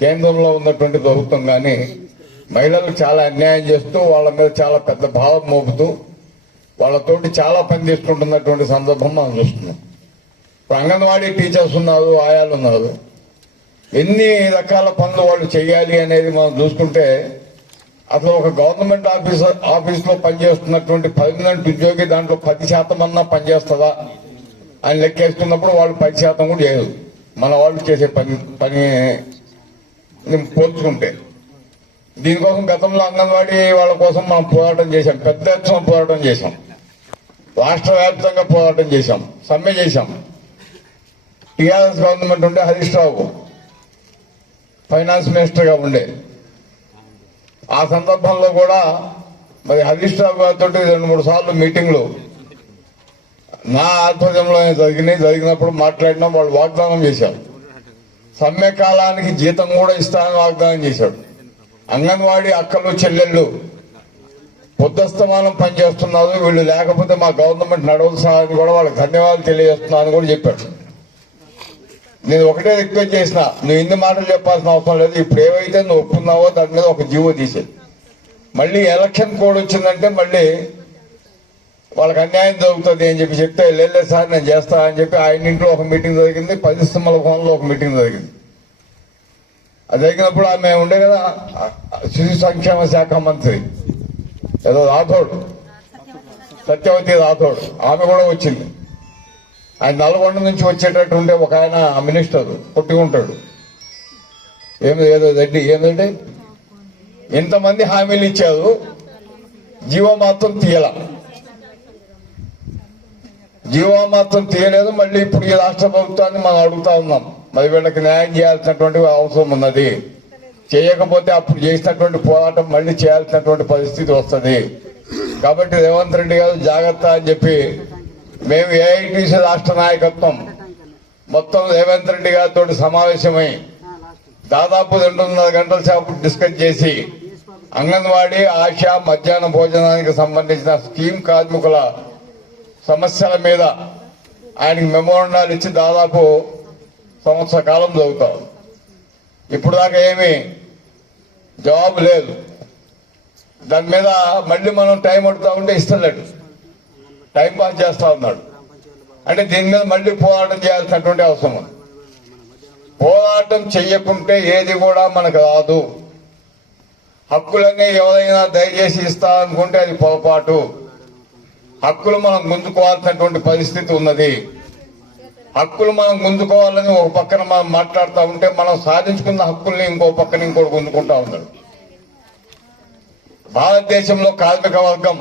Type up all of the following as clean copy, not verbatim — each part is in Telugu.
కేంద్రంలో ఉన్నటువంటి ప్రభుత్వం కానీ మహిళలకు చాలా అన్యాయం చేస్తూ వాళ్ళ మీద చాలా పెద్ద భావం మోపుతూ వాళ్ళతోటి చాలా పని తీసుకుంటున్నటువంటి సందర్భం మనం చూస్తున్నాం. ఇప్పుడు అంగన్వాడీ టీచర్స్ ఉన్నారు, ఆయాలు ఉన్నారు. ఎన్ని రకాల పనులు వాళ్ళు చేయాలి అనేది మనం చూసుకుంటే అసలు ఒక గవర్నమెంట్ ఆఫీస్లో పనిచేస్తున్నటువంటి పర్మనెంట్ ఉద్యోగి దాంట్లో 10% అన్నా పనిచేస్తుందా అని లెక్కేసుకున్నప్పుడు వాళ్ళు 10% కూడా చేయరు. మన వాళ్ళు చేసే పని పోల్చుకుంటే దీనికోసం గతంలో అంగన్వాడీ వాళ్ళ కోసం మనం పోరాటం చేశాం, పెద్ద ఎత్తున పోరాటం చేశాం, రాష్ట్ర వ్యాప్తంగా పోరాటం చేశాం, సమ్మె చేశాం. టీఆర్ఎస్ గవర్నమెంట్ ఉండే హరీష్ రావు ఫైనాన్స్ మినిస్టర్గా ఉండే ఆ సందర్భంలో కూడా మరి హరీష్ రావు గారితో 2-3 సార్లు మీటింగ్లు నా ఆధ్వర్యంలో జరిగినప్పుడు మాట్లాడినా వాళ్ళు వాగ్దానం చేశారు. సమ్మె కాలానికి జీతం కూడా ఇస్తానని వాగ్దానం చేశాడు. అంగన్వాడీ అక్కలు చెల్లెళ్ళు పొద్దుస్తమానం పనిచేస్తున్నారు, వీళ్ళు లేకపోతే మా గవర్నమెంట్ నడవదు సార్ అని కూడా వాళ్ళకి ధన్యవాదాలు తెలియజేస్తున్నా అని కూడా చెప్పాడు. నేను ఒకటే రిక్వెస్ట్ చేసిన, నువ్వు ఇన్ని మాటలు చెప్పాల్సిన అవసరం లేదు, ఇప్పుడు ఏవైతే నువ్వు ఒప్పుకున్నావో దాని మీద ఒక జీవో తీసేది. మళ్ళీ ఎలక్షన్ కోడ్ వచ్చిందంటే మళ్ళీ వాళ్ళకి అన్యాయం జరుగుతుంది అని చెప్పి చెప్తే లేదు సార్ నేను చేస్తా అని చెప్పి ఆయన ఇంట్లో ఒక మీటింగ్ జరిగింది, 10 సింహల భవన్లో ఒక మీటింగ్ జరిగింది. అది జరిగినప్పుడు ఆమె ఉండే కదా శిశు సంక్షేమ శాఖ మంత్రి ఏదో రాథోడ్, సత్యవతి రాథోడ్, ఆమె కూడా వచ్చింది. ఆయన నల్గొండ నుంచి వచ్చేటట్టు ఉంటే ఒక ఆయన మినిస్టర్ కొట్టుకుంటాడు, ఏదో రెడ్డి ఏదంటే ఇంతమంది హామీలు ఇచ్చారు, జీవో మాత్రం తీయలేదు. మళ్ళీ ఇప్పుడు ఈ రాష్ట్ర ప్రభుత్వాన్ని మనం అడుగుతా ఉన్నాం, మరి వీళ్ళకి న్యాయం చేయాల్సినటువంటి అవసరం ఉన్నది. చేయకపోతే అప్పుడు చేసినటువంటి పోరాటం మళ్ళీ చేయాల్సినటువంటి పరిస్థితి వస్తుంది. కాబట్టి రేవంత్ రెడ్డి గారు జాగ్రత్త అని చెప్పి మేము ఏఐటీసీ రాష్ట్ర నాయకత్వం మొత్తం రేవంత్ రెడ్డి గారితో సమావేశమై దాదాపు 2.5 గంటల సేపు డిస్కస్ చేసి అంగన్వాడీ, ఆశా, మధ్యాహ్న భోజనానికి సంబంధించిన స్కీమ్ కార్మికుల సమస్యల మీద ఆయనకి మెమోరాండాలు ఇచ్చి దాదాపు 1 సంవత్సర కాలం జరుగుతాం. ఇప్పుడు దాకా ఏమీ జవాబు లేదు. దాని మీద మళ్ళీ మనం టైం అడుగుతా ఉంటే ఇస్తలేడు, టైం పాస్ చేస్తా ఉన్నాడు. అంటే దీని మీద మళ్ళీ పోరాటం చేయాల్సినటువంటి అవసరం ఉంది. పోరాటం చెయ్యకుంటే ఏది కూడా మనకు రాదు. హక్కులన్నీ ఎవరైనా దయచేసి ఇస్తారనుకుంటే అది పొరపాటు. హక్కులు మనం గుంజుకోవాల్సినటువంటి పరిస్థితి ఉన్నది. హక్కులు మనం గుంజుకోవాలని ఒక పక్కన మనం మాట్లాడుతూ ఉంటే మనం సాధించుకున్న హక్కుల్ని ఇంకో పక్కన ఇంకోటి గుంజుకుంటా ఉన్నాడు. భారతదేశంలో కార్మిక వర్గం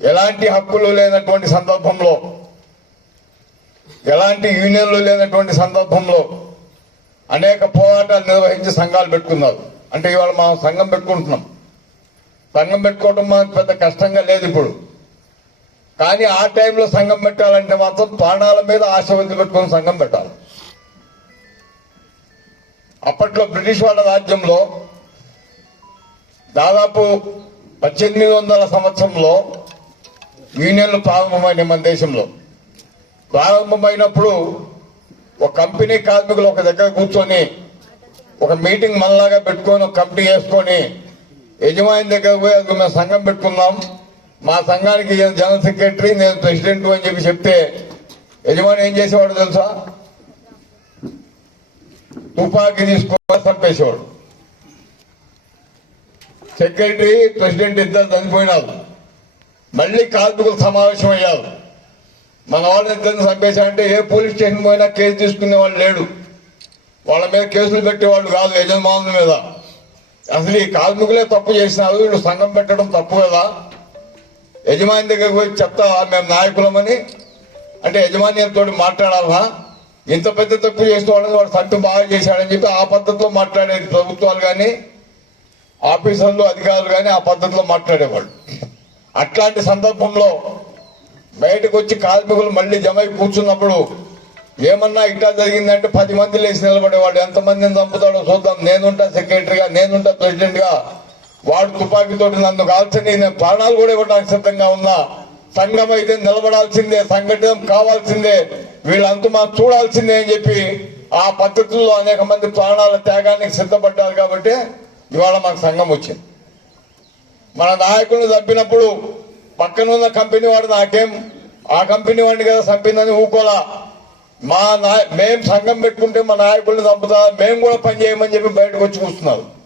ఎలాంటి హక్కులు లేనటువంటి సందర్భంలో, ఎలాంటి యూనియన్లు లేనటువంటి సందర్భంలో అనేక పోరాటాలు నిర్వహించి సంఘాలు పెట్టుకున్నారు. అంటే ఇవాళ మనం సంఘం పెట్టుకుంటున్నాం. సంఘం పెట్టుకోవడం మనకు పెద్ద కష్టంగా లేదు ఇప్పుడు. కానీ ఆ టైంలో సంఘం పెట్టాలంటే మాత్రం ప్రాణాల మీద ఆశ వదిలిపెట్టుకుని సంఘం పెట్టాలి. అప్పట్లో బ్రిటిష్ వాళ్ళ రాజ్యంలో దాదాపు 1800 సంవత్సరంలో యూనియన్లు ప్రారంభమైన మన దేశంలో. ప్రారంభమైనప్పుడు ఒక కంపెనీ కార్మికులు ఒక దగ్గర కూర్చొని ఒక మీటింగ్ మనలాగా పెట్టుకొని ఒక కమిటీ వేసుకొని యజమాని దగ్గర పోయి అది మేము సంఘం పెట్టుకున్నాం, మా సంఘానికి జనరల్ సెక్రటరీ, నేను ప్రెసిడెంట్ అని చెప్పి చెప్తే యజమాని ఏం చేసేవాడు తెలుసా? తుపాకీ తీసుకొని చంపేసేవాడు. సెక్రటరీ, ప్రెసిడెంట్ ఇద్దరు చనిపోయినారు. మళ్ళీ కార్మికులు సమావేశం అయ్యారు. మన వాళ్ళని ఇద్దరిని చంపేశారంటే ఏ పోలీస్ స్టేషన్ పోయినా కేసు తీసుకునే వాళ్ళు లేడు, వాళ్ళ మీద కేసులు పెట్టేవాళ్ళు కాదు యజమానుల మీద. అసలు ఈ కార్మికులే తప్పు చేసినారు, వీళ్ళు సంఘం పెట్టడం తప్పు కదా. యజమాని దగ్గరకు పోయి చెప్తా మేము నాయకులమని అంటే యజమానితో మాట్లాడాలన్నా? ఇంత పెద్ద తప్పు చేసిన వాళ్ళని వాడు సంతు బాగా చేశాడని చెప్పి ఆ పద్ధతిలో మాట్లాడేది ప్రభుత్వాలు కానీ ఆఫీసర్లు, అధికారులు కానీ ఆ పద్ధతిలో మాట్లాడేవాళ్ళు. అట్లాంటి సందర్భంలో బయటకు వచ్చి కార్మికులు మళ్ళీ జమై కూర్చున్నప్పుడు ఏమన్నా ఇట్లా జరిగిందంటే 10 మంది లేచి నిలబడేవాడు. ఎంతమందిని చంపుతాడో చూద్దాం, నేనుంటా సెక్రటరీగా, నేనుంటా ప్రెసిడెంట్ గా, వాడు తుపాకీతోటి నన్ను కాల్చని నేను ప్రాణాలు కూడా ఇవ్వడానికి సిద్ధంగా ఉన్నా, సంఘం అయితే నిలబడాల్సిందే, సంఘటన కావాల్సిందే, వీళ్ళంతా మనం చూడాల్సిందే అని చెప్పి ఆ పద్ధతుల్లో అనేక మంది ప్రాణాల త్యాగానికి సిద్ధపడ్డారు కాబట్టి ఇవాళ మాకు సంఘం వచ్చింది. మన నాయకుడిని చంపినప్పుడు పక్కనున్న కంపెనీ వాడు నాకేం ఆ కంపెనీ వాడిని కదా చంపిందని ఊకోలా. మేం సంఘం పెట్టుకుంటే మా నాయకుడిని చంపుతా మేము కూడా పని చేయమని చెప్పి బయటకు వచ్చి కూర్చున్నారు.